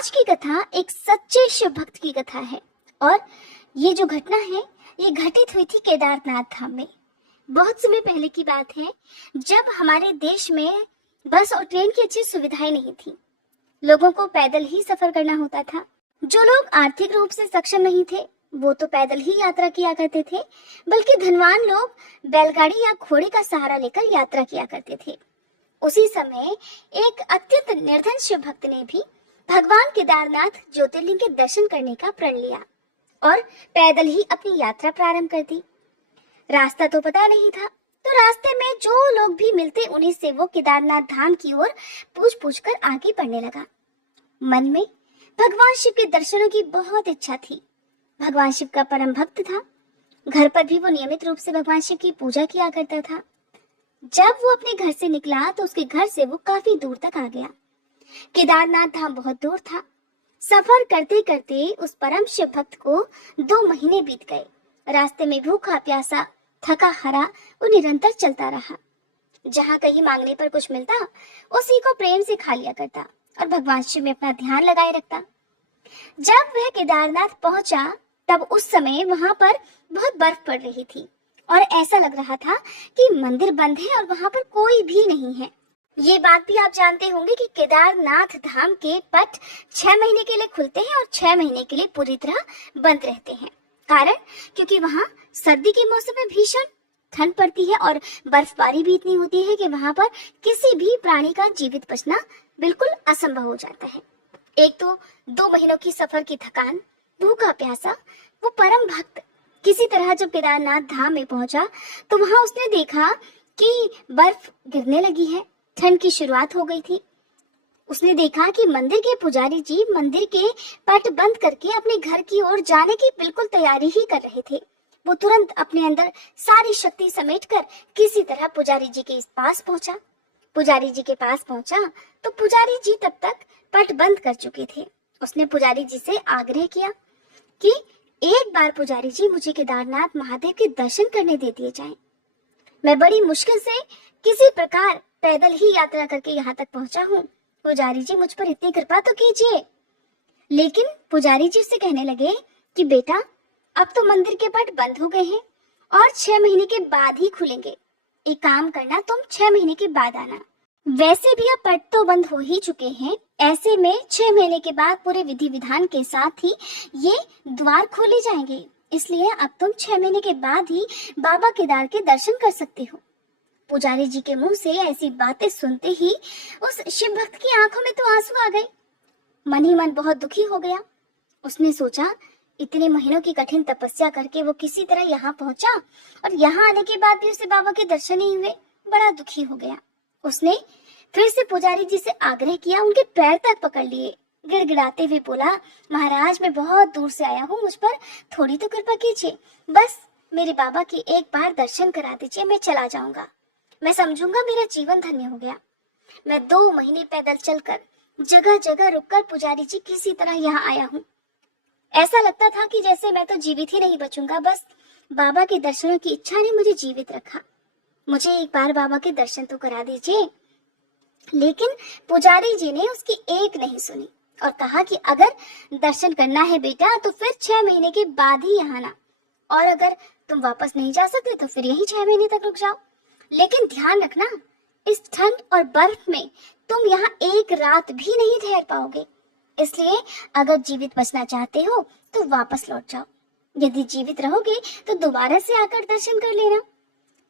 आज की कथा एक सच्चे शिव भक्त की कथा है और ये जो घटना है ये घटित हुई थी केदारनाथ धाम में। बहुत समय पहले की बात है जब हमारे देश में बस और ट्रेन की अच्छी सुविधाएं नहीं थी। लोगों को पैदल ही सफर करना होता था। जो लोग आर्थिक रूप से सक्षम नहीं थे वो तो पैदल ही यात्रा किया करते थे, बल्कि धनवान लोग बैलगाड़ी या घोड़े का सहारा लेकर यात्रा किया करते थे। उसी समय एक अत्यंत निर्धन शिव भक्त ने भी भगवान केदारनाथ ज्योतिर्लिंग के दर्शन करने का प्रण लिया और पैदल ही अपनी यात्रा प्रारंभ कर दी। रास्ता तो पता नहीं था, तो रास्ते में जो लोग भी मिलते उन्हीं से वो केदारनाथ धाम की ओर पूछ कर आगे बढ़ने लगा। मन में भगवान शिव के दर्शनों की बहुत इच्छा थी। भगवान शिव का परम भक्त था। घर पर भी वो नियमित रूप से भगवान शिव की पूजा किया करता था। जब वो अपने घर से निकला तो उसके घर से वो काफी दूर तक आ गया। केदारनाथ धाम बहुत दूर था। सफर करते करते उस परम शिव भक्त को 2 महीने बीत गए। रास्ते में भूखा प्यासा थका हारा वो निरंतर चलता रहा। जहाँ कहीं मांगने पर कुछ मिलता उसी को प्रेम से खा लिया करता और भगवान शिव में अपना ध्यान लगाए रखता। जब वह केदारनाथ पहुंचा तब उस समय वहां पर बहुत बर्फ पड़ रही थी और ऐसा लग रहा था कि मंदिर बंद है और वहां पर कोई भी नहीं है। ये बात भी आप जानते होंगे कि केदारनाथ धाम के पट 6 महीने के लिए खुलते हैं और 6 महीने के लिए पूरी तरह बंद रहते हैं। कारण क्योंकि वहां सर्दी के मौसम में भीषण ठंड पड़ती है और बर्फबारी भी इतनी होती है कि वहां पर किसी भी प्राणी का जीवित बचना बिल्कुल असंभव हो जाता है। एक तो 2 महीनों की सफर की थकान, भूखा प्यासा वो परम भक्त किसी तरह जब केदारनाथ धाम में पहुंचा तो वहां उसने देखा कि बर्फ गिरने लगी है। ठंड की शुरुआत हो गई थी। उसने देखा कि मंदिर के पुजारी जी मंदिर के पट बंद करके अपने घर की ओर जाने की बिल्कुल तैयारी ही कर रहे थे। वो तुरंत अपने अंदर सारी शक्ति समेटकर किसी तरह पुजारी जी के पास पहुंचा। पुजारी जी के पास पहुंचा तो पुजारी जी तब तक पट बंद कर चुके थे। उसने पुजारी जी से आग्रह किया कि एक बार पुजारी जी मुझे केदारनाथ महादेव के दर्शन करने दे दिए जाएं। मैं बड़ी मुश्किल से किसी प्रकार पैदल ही यात्रा करके यहाँ तक पहुंचा हूँ। पुजारी जी मुझ पर इतनी कृपा तो कीजिए। लेकिन पुजारी जी से कहने लगे कि बेटा अब तो मंदिर के पट बंद हो गए हैं और 6 महीने के बाद ही खुलेंगे। एक काम करना, तुम 6 महीने के बाद आना। वैसे भी अब पट तो बंद हो ही चुके हैं। ऐसे में 6 महीने के बाद पूरे विधि विधान के साथ ही ये द्वार खोले जाएंगे। इसलिए अब तुम 6 महीने के बाद ही बाबा केदार के दर्शन कर सकते हो। पुजारी जी के मुंह से ऐसी बातें सुनते ही उस शिव भक्त की आंखों में तो आंसू आ गए। मन ही मन बहुत दुखी हो गया। उसने सोचा इतने महीनों की कठिन तपस्या करके वो किसी तरह यहाँ पहुंचा और यहाँ आने के बाद भी उसे बाबा के दर्शन नहीं हुए। बड़ा दुखी हो गया। उसने फिर से पुजारी जी से आग्रह किया, उनके पैर तक पकड़ लिए। गिड़गिड़ाते हुए बोला, महाराज मैं बहुत दूर से आया हूँ, मुझ पर थोड़ी तो कृपा कीजिए। बस मेरे बाबा के एक बार दर्शन करा दीजिए, मैं चला जाऊंगा। मैं समझूंगा मेरा जीवन धन्य हो गया। मैं 2 महीने पैदल चलकर जगह जगह रुककर पुजारी जी किसी तरह यहाँ आया हूँ। ऐसा लगता था कि जैसे मैं तो जीवित ही नहीं बचूंगा। बस बाबा के दर्शनों की इच्छा ने मुझे जीवित रखा। मुझे एक बार बाबा के दर्शन तो करा दीजिए। लेकिन पुजारी जी ने उसकी एक नहीं सुनी और कहा कि अगर दर्शन करना है बेटा तो फिर 6 महीने के बाद ही यहाँ आना, और अगर तुम वापस नहीं जा सकते तो फिर यही 6 महीने तक रुक जाओ। लेकिन ध्यान रखना, इस ठंड और बर्फ में तुम यहाँ एक रात भी नहीं ठहर पाओगे। इसलिए अगर जीवित बचना चाहते हो तो वापस लौट जाओ। यदि जीवित रहोगे तो दोबारा से आकर दर्शन कर लेना।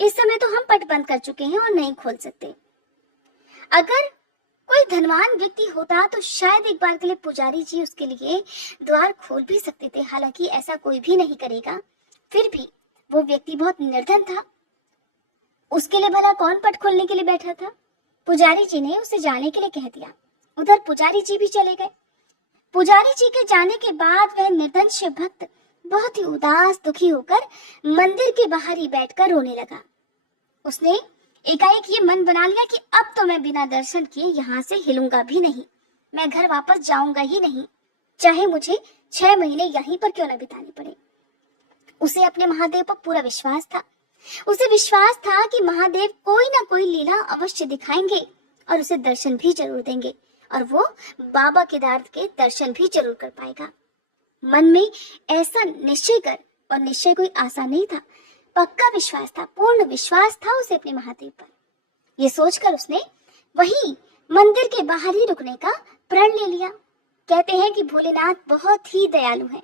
इस समय तो हम पट बंद कर चुके हैं और नहीं खोल सकते। अगर कोई धनवान व्यक्ति होता तो शायद एक बार के लिए पुजारी जी उसके लिए द्वार खोल भी सकते थे। हालांकि ऐसा कोई भी नहीं करेगा। फिर भी वो व्यक्ति बहुत निर्धन था। उसके लिए भला कौन पट खोलने के लिए बैठा था। पुजारी जी ने उसे जाने के लिए कह दिया। उधर पुजारी जी भी चले गए। पुजारी जी के जाने के बाद वह निर्धन शिव भक्त बहुत ही उदास दुखी होकर मंदिर के बाहर ही बैठकर रोने लगा। उसने एकाएक ये मन बना लिया कि अब तो मैं बिना दर्शन किए यहाँ से हिलूंगा भी नहीं। मैं घर वापस जाऊंगा ही नहीं, चाहे मुझे 6 महीने यहीं पर क्यों न बिताने पड़े। उसे अपने महादेव पर पूरा विश्वास था। उसे विश्वास था कि महादेव कोई ना कोई लीला अवश्य दिखाएंगे और उसे दर्शन भी जरूर देंगे और वो बाबा केदार के दर्शन भी जरूर कर पाएगा। मन में ऐसा निश्चय कर, और निश्चय कोई आसान नहीं था, पक्का विश्वास था, पूर्ण विश्वास था उसे अपने महादेव पर। ये सोचकर उसने वहीं मंदिर के बाहर ही रुकने का प्रण ले लिया। कहते हैं कि भोलेनाथ बहुत ही दयालु हैं,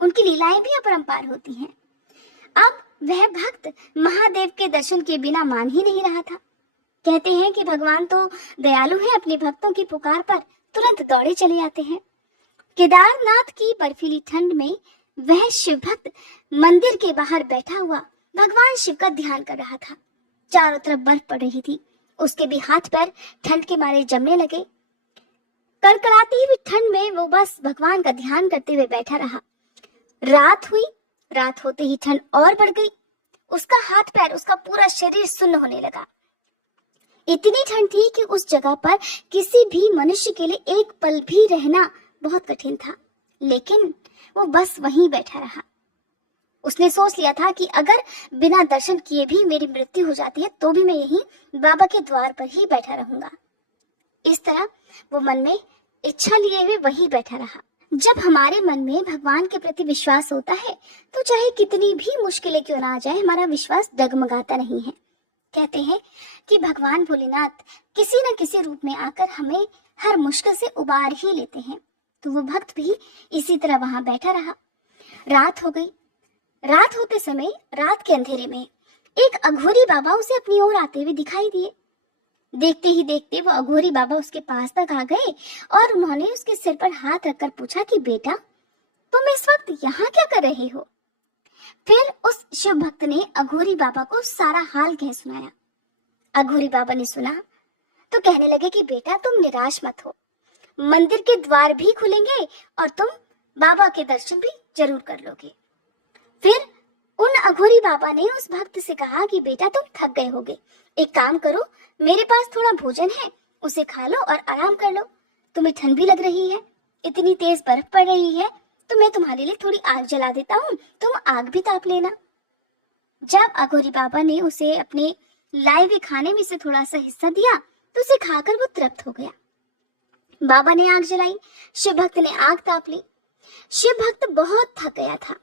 उनकी लीलाएं भी अपरंपार होती हैं। अब वह भक्त महादेव के दर्शन के बिना मान ही नहीं रहा था। कहते हैं कि भगवान तो दयालु है, अपने भक्तों की पुकार पर तुरंत दौड़े चले आते हैं। केदारनाथ की बर्फीली ठंड में वह शिव भक्त मंदिर के बाहर बैठा हुआ भगवान शिव का ध्यान कर रहा था। चारों तरफ बर्फ पड़ रही थी, उसके भी हाथ पैर ठंड के मारे जमने लगे। कड़कड़ाती हुई ठंड में वो बस भगवान का ध्यान करते हुए बैठा रहा। रात हुई, रात होते ही ठंड और बढ़ गई। उसका हाथ पैर, उसका पूरा शरीर सुन्न होने लगा। इतनी ठंड थी कि उस जगह पर किसी भी मनुष्य के लिए एक पल भी रहना बहुत कठिन था, लेकिन वो बस वहीं बैठा रहा। उसने सोच लिया था कि अगर बिना दर्शन किए भी मेरी मृत्यु हो जाती है तो भी मैं यहीं बाबा के द्वार पर ही बैठा रहूंगा। इस तरह वो मन में इच्छा लिए हुए वहीं बैठा रहा। जब हमारे मन में भगवान के प्रति विश्वास होता है तो चाहे कितनी भी मुश्किलें क्यों ना आ जाए, हमारा विश्वास डगमगाता नहीं है। कहते हैं कि भगवान भोलेनाथ किसी न किसी रूप में आकर हमें हर मुश्किल से उबार ही लेते हैं। तो वो भक्त भी इसी तरह वहां बैठा रहा। रात हो गई। रात होते समय, रात के अंधेरे में एक अघोरी बाबा उसे अपनी ओर आते हुए दिखाई दिए। देखते ही देखते वो अघोरी बाबा उसके पास तक आ गए और उन्होंने उसके सिर पर हाथ रखकर पूछा कि बेटा, तुम इस वक्त यहाँ क्या कर रहे हो? फिर उस शिव भक्त ने अघोरी बाबा को सारा हाल कह सुनाया। अघोरी बाबा ने सुना तो कहने लगे कि बेटा, तुम निराश मत हो, मंदिर के द्वार भी खुलेंगे और तुम बाबा के दर्शन भी जरूर कर लोगे। फिर उन अघोरी बाबा ने उस भक्त से कहा कि बेटा, तुम थक गए होगे, एक काम करो, मेरे पास थोड़ा भोजन है, उसे खा लो और आराम कर लो। तुम्हें ठंड भी लग रही है, इतनी तेज बर्फ पड़ रही है, तो मैं तुम्हारे लिए थोड़ी आग जला देता हूँ, तुम आग भी ताप लेना। जब अघोरी बाबा ने उसे अपने लाए हुए खाने में से थोड़ा सा हिस्सा दिया तो उसे खाकर वो तृप्त हो गया। बाबा ने आग जलाई, शिव भक्त ने आग ताप ली। शिव भक्त बहुत थक गया था।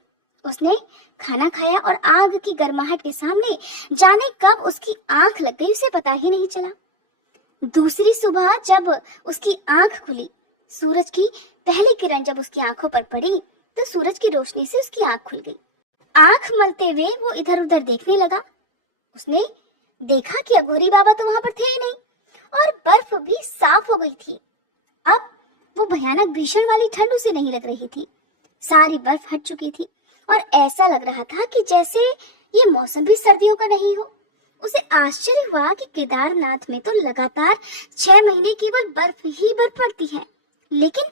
उसने खाना खाया और आग की गर्माहट के सामने जाने कब उसकी आंख लग गई, उसे पता ही नहीं चला। दूसरी सुबह जब उसकी आंख खुली, सूरज की पहली किरण जब उसकी आंखों पर पड़ी तो सूरज की रोशनी से उसकी आंख खुल गई। आंख मलते हुए वो इधर उधर देखने लगा। उसने देखा कि अघोरी बाबा तो वहां पर थे ही नहीं और बर्फ भी साफ हो गई थी। अब वो भयानक भीषण वाली ठंड उसे नहीं लग रही थी, सारी बर्फ हट चुकी थी और ऐसा लग रहा था कि जैसे ये मौसम भी सर्दियों का नहीं हो। उसे आश्चर्य हुआ कि केदारनाथ में तो लगातार 6 महीने केवल बर्फ ही बर्फ पड़ती है, लेकिन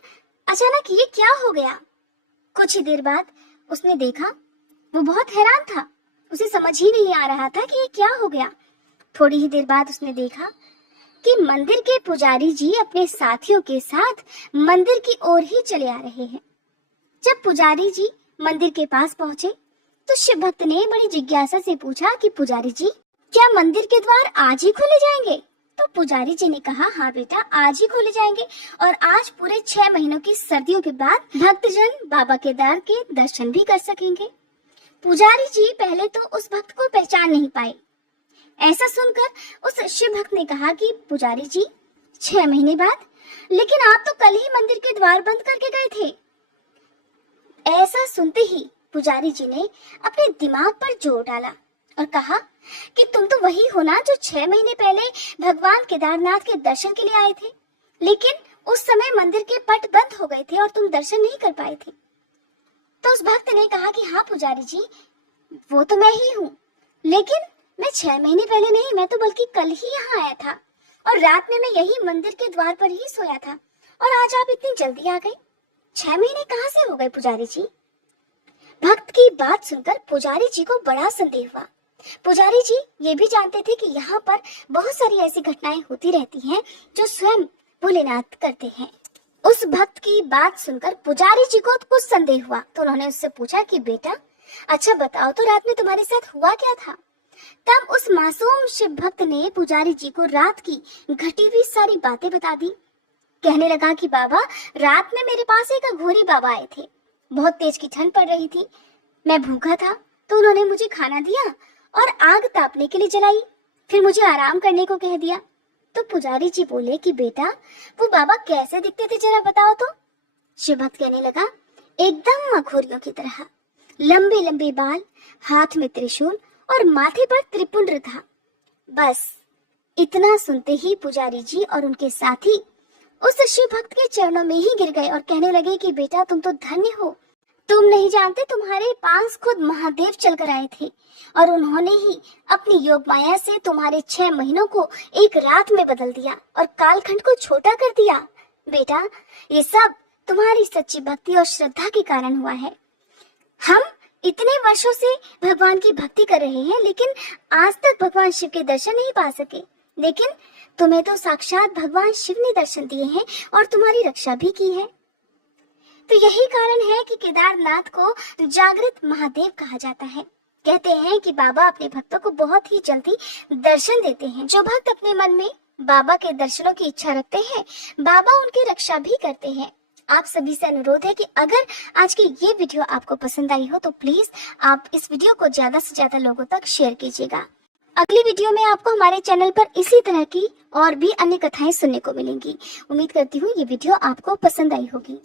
अचानक ये क्या हो गया? कुछ ही देर बाद उसने देखा, वो बहुत हैरान था, उसे समझ ही नहीं आ रहा था कि ये क्या हो गया। थोड़ी ही देर बाद उसने देखा कि मंदिर के पुजारी जी अपने साथियों के साथ मंदिर की ओर ही चले आ रहे हैं। जब पुजारी जी मंदिर के पास पहुंचे तो शिव भक्त ने बड़ी जिज्ञासा से पूछा कि पुजारी जी, क्या मंदिर के द्वार आज ही खोले जाएंगे? तो पुजारी जी ने कहा, हाँ बेटा, आज ही खोले जाएंगे और आज पूरे 6 महीनों की सर्दियों के बाद भक्तजन बाबा केदार के दर्शन भी कर सकेंगे। पुजारी जी पहले तो उस भक्त को पहचान नहीं पाए। ऐसा सुनकर उस शिव भक्त ने कहा कि पुजारी जी, 6 महीने बाद? लेकिन आप तो कल ही मंदिर के द्वार बंद करके गए थे। ऐसा सुनते ही पुजारी जी ने अपने दिमाग पर जोर डाला और कहा कि तुम तो वही हो ना जो 6 महीने पहले भगवान केदारनाथ के दर्शन के लिए आए थे, लेकिन उस समय मंदिर के पट बंद हो गए थे और तुम दर्शन नहीं कर पाए थे। तो उस भक्त ने कहा कि हाँ पुजारी जी, वो तो मैं ही हूँ, लेकिन मैं 6 महीने पहले नहीं, मैं तो बल्कि कल ही यहाँ आया था और रात में मैं यही मंदिर के द्वार पर ही सोया था और आज आप इतनी जल्दी आ गए। 6 महीने कहाँ से हो गए पुजारी जी? भक्त की बात सुनकर पुजारी जी को बड़ा संदेह हुआ। पुजारी जी ये भी जानते थे कि यहाँ पर बहुत सारी ऐसी घटनाएं होती रहती हैं जो स्वयं भोलेनाथ करते हैं। उस भक्त की बात सुनकर पुजारी जी को कुछ संदेह हुआ तो उन्होंने उससे पूछा कि बेटा, अच्छा बताओ तो रात में तुम्हारे साथ हुआ क्या था? तब उस मासूम शिव भक्त ने पुजारी जी को रात की घटी हुई सारी बातें बता दी। कहने लगा कि बाबा, रात में मेरे पास एक अघोरी बाबा आए थे। बहुत तेज की ठंड पड़ रही थी, मैं भूखा था, तो उन्होंने मुझे खाना दिया और आग तापने के लिए जलाई, फिर मुझे आराम करने को कह दिया। तो पुजारी जी बोले कि बेटा, वो बाबा कैसे दिखते थे, जरा बताओ तो। शिव भक्त कहने लगा, एकदम अघोरियों की तरह, लंबे लंबे बाल, हाथ में त्रिशूल और माथे पर त्रिपुंड था। बस इतना सुनते ही पुजारी जी और उनके साथी उस शिव भक्त के चरणों में ही गिर गए और कहने लगे कि बेटा, तुम तो धन्य हो। तुम नहीं जानते, तुम्हारे पास खुद महादेव चलकर आए थे और उन्होंने ही अपनी योग माया से तुम्हारे 6 महीनों को एक रात में बदल दिया और कालखंड को छोटा कर दिया। बेटा, ये सब तुम्हारी सच्ची भक्ति और श्रद्धा के कारण हुआ है। हम इतने वर्षों से भगवान की भक्ति कर रहे हैं, लेकिन आज तक भगवान शिव के दर्शन नहीं पा सके, लेकिन तुम्हें तो साक्षात भगवान शिव ने दर्शन दिए हैं और तुम्हारी रक्षा भी की है। तो यही कारण है कि केदारनाथ को जागृत महादेव कहा जाता है। कहते हैं कि बाबा अपने भक्तों को बहुत ही जल्दी दर्शन देते हैं। जो भक्त अपने मन में बाबा के दर्शनों की इच्छा रखते हैं, बाबा उनकी रक्षा भी करते हैं। आप सभी से अनुरोध है कि अगर आज की ये वीडियो आपको पसंद आई हो तो प्लीज आप इस वीडियो को ज्यादा से ज्यादा लोगों तक शेयर कीजिएगा। अगली वीडियो में आपको हमारे चैनल पर इसी तरह की और भी अन्य कथाएं सुनने को मिलेंगी। उम्मीद करती हूँ ये वीडियो आपको पसंद आई होगी।